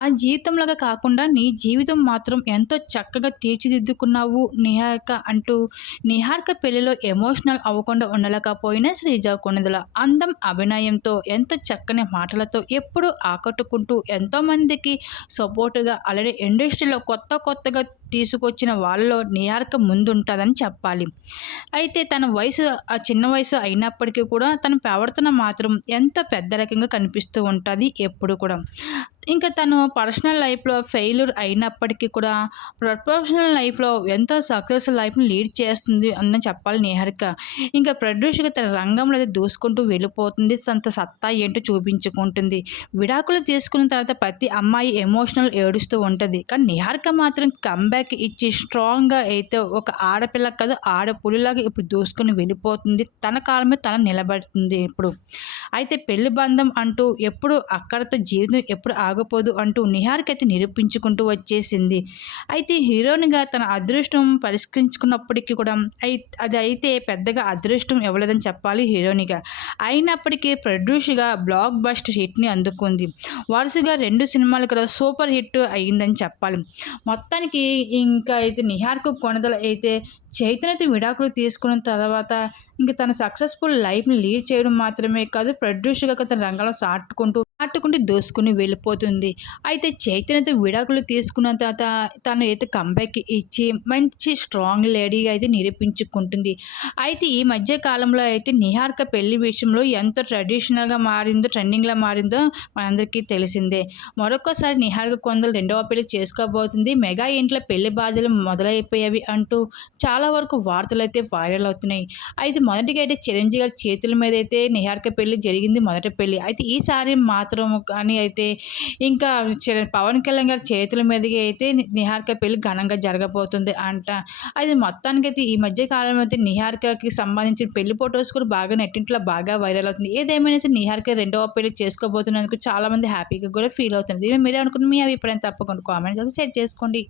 ఆ జీవితంలాగా కాకుండా నీ జీవితం మాత్రం ఎంతో చక్కగా తీర్చిదిద్దుకున్నావు నిహారిక అంటూ, నిహారిక పెళ్లిలో ఎమోషనల్ అవ్వకుండా ఉండలేకపోయిన శ్రీజ కొణిదెల అందం, అభినయంతో ఎంతో చక్కని మాటలతో ఎప్పుడూ ఆకట్టుకుంటూ ఎంతోమందికి సపోర్ట్‌గా అలానే ఇండస్ట్రీలో కొత్తగా తీసుకొచ్చిన వాళ్ళలో నిహారిక ముందుంటదని చెప్పాలి. అయితే తన వయసు చిన్న వయసు అయినప్పటికీ కూడా తన ప్రవర్తన మాత్రం ఎంతో పెద్ద రకంగా కనిపిస్తూ ఉంటది ఎప్పుడు కూడా. ఇంకా తను పర్సనల్ లైఫ్‌లో ఫెయిల్యూర్ అయినప్పటికీ కూడా ప్రొఫెషనల్ లైఫ్‌లో ఎంతో సక్సెస్ లైఫ్‌ని లీడ్ చేస్తుంది అని చెప్పాలి నిహారిక. ఇంకా ప్రొడ్యూసర్‌గా తన రంగంలో అయితే దూసుకుంటూ వెళ్ళిపోతుంది. తన సత్తా ఏంటో చూపించుకుంటుంది. విడాకులు తీసుకున్న తర్వాత ప్రతి అమ్మాయి ఎమోషనల్ ఏడుస్తూ ఉంటది. కానీ నిహారిక మాత్రం కమ్‌బ్యాక్ ఇచ్చి స్ట్రాంగ్‌గా అయితే ఒక ఆడపిల్ల కాదు ఆడపులిలాగా ఇప్పుడు దూసుకొని వెళ్ళిపోతుంది. తన కాళ్ళ మీద తను నిలబడుతుంది ఇప్పుడు. అయితే పెళ్లి బంధం అంటూ ఎప్పుడు అక్కడితో జీవితం ఎప్పుడు ఆగిపోదు అంటూ నిహారికైతే నిరూపించుకుంటూ వచ్చేసింది. అయితే హీరోయిన్‌గా తన అదృష్టం పరిష్కరించుకున్నప్పటికీ కూడా అది అయితే పెద్దగా అదృష్టం ఇవ్వలేదని చెప్పాలి హీరోయిన్‌గా. అయినప్పటికీ ప్రొడ్యూసర్‌గా బ్లాక్ బస్టర్ హిట్‌ని అందుకుంది. వరుసగా 2 సినిమాలు కూడా సూపర్ హిట్ అయిందని చెప్పాలి. మొత్తానికి ఇంకా అయితే నిహారిక కొణిదెల అయితే చైతన్యతో విడాకులు తీసుకున్న తర్వాత ఇంక తన సక్సెస్‌ఫుల్ లైఫ్‌ని లీడ్ చేయడం మాత్రమే కాదు ప్రొడ్యూసర్‌గా తన రంగంలో సాటుకుంటూ దూసుకొని వెళ్ళిపోతుంది. అయితే చైతన్యతో విడాకులు తీసుకున్న తర్వాత తను అయితే కంబ్యాక్ ఇచ్చి మంచి స్ట్రాంగ్ లేడీగా అయితే నిరూపించుకుంటుంది. అయితే ఈ మధ్య కాలంలో అయితే నిహారిక పెళ్లి విషయంలో ఎంత ట్రెడిషనల్‌గా మారిందో, ట్రెండింగ్‌లా మారిందో మనందరికీ తెలిసిందే. మరొక్కసారి నిహారిక కొణిదెల రెండవ పెళ్లి చేసుకోబోతుంది. మెగా ఇంట్లో పెళ్లి బాజాలు మొదలైపోయేవి అంటూ చాలా వరకు వార్తలైతే వైరల్ అవుతున్నాయి. అయితే మొదటిగా అయితే చిరంజీవి గారి చేతుల మీద అయితే నిహారిక పెళ్లి జరిగింది మొదటి పెళ్లి. అయితే ఈసారి మాత్రం కానీ అయితే ఇంకా పవన్ కళ్యాణ్ గారి చేతుల మీదుగా అయితే నిహారిక పెళ్లి ఘనంగా జరగబోతుంది అంట. అది మొత్తానికైతే ఈ మధ్య కాలంలో అయితే నిహారికకి సంబంధించిన పెళ్లి ఫోటోస్ కూడా బాగా నెట్టింట్లో బాగా వైరల్ అవుతుంది. ఏదేమైనా సరే నిహారిక రెండవ పెళ్లి చేసుకోబోతున్నందుకు చాలామంది హ్యాపీగా కూడా ఫీల్ అవుతున్నారు. దీని మీద మీరే అనుకున్న మీ అభిప్రాయం తప్పకుండా కామెంట్ చేసి షేర్ చేసుకోండి.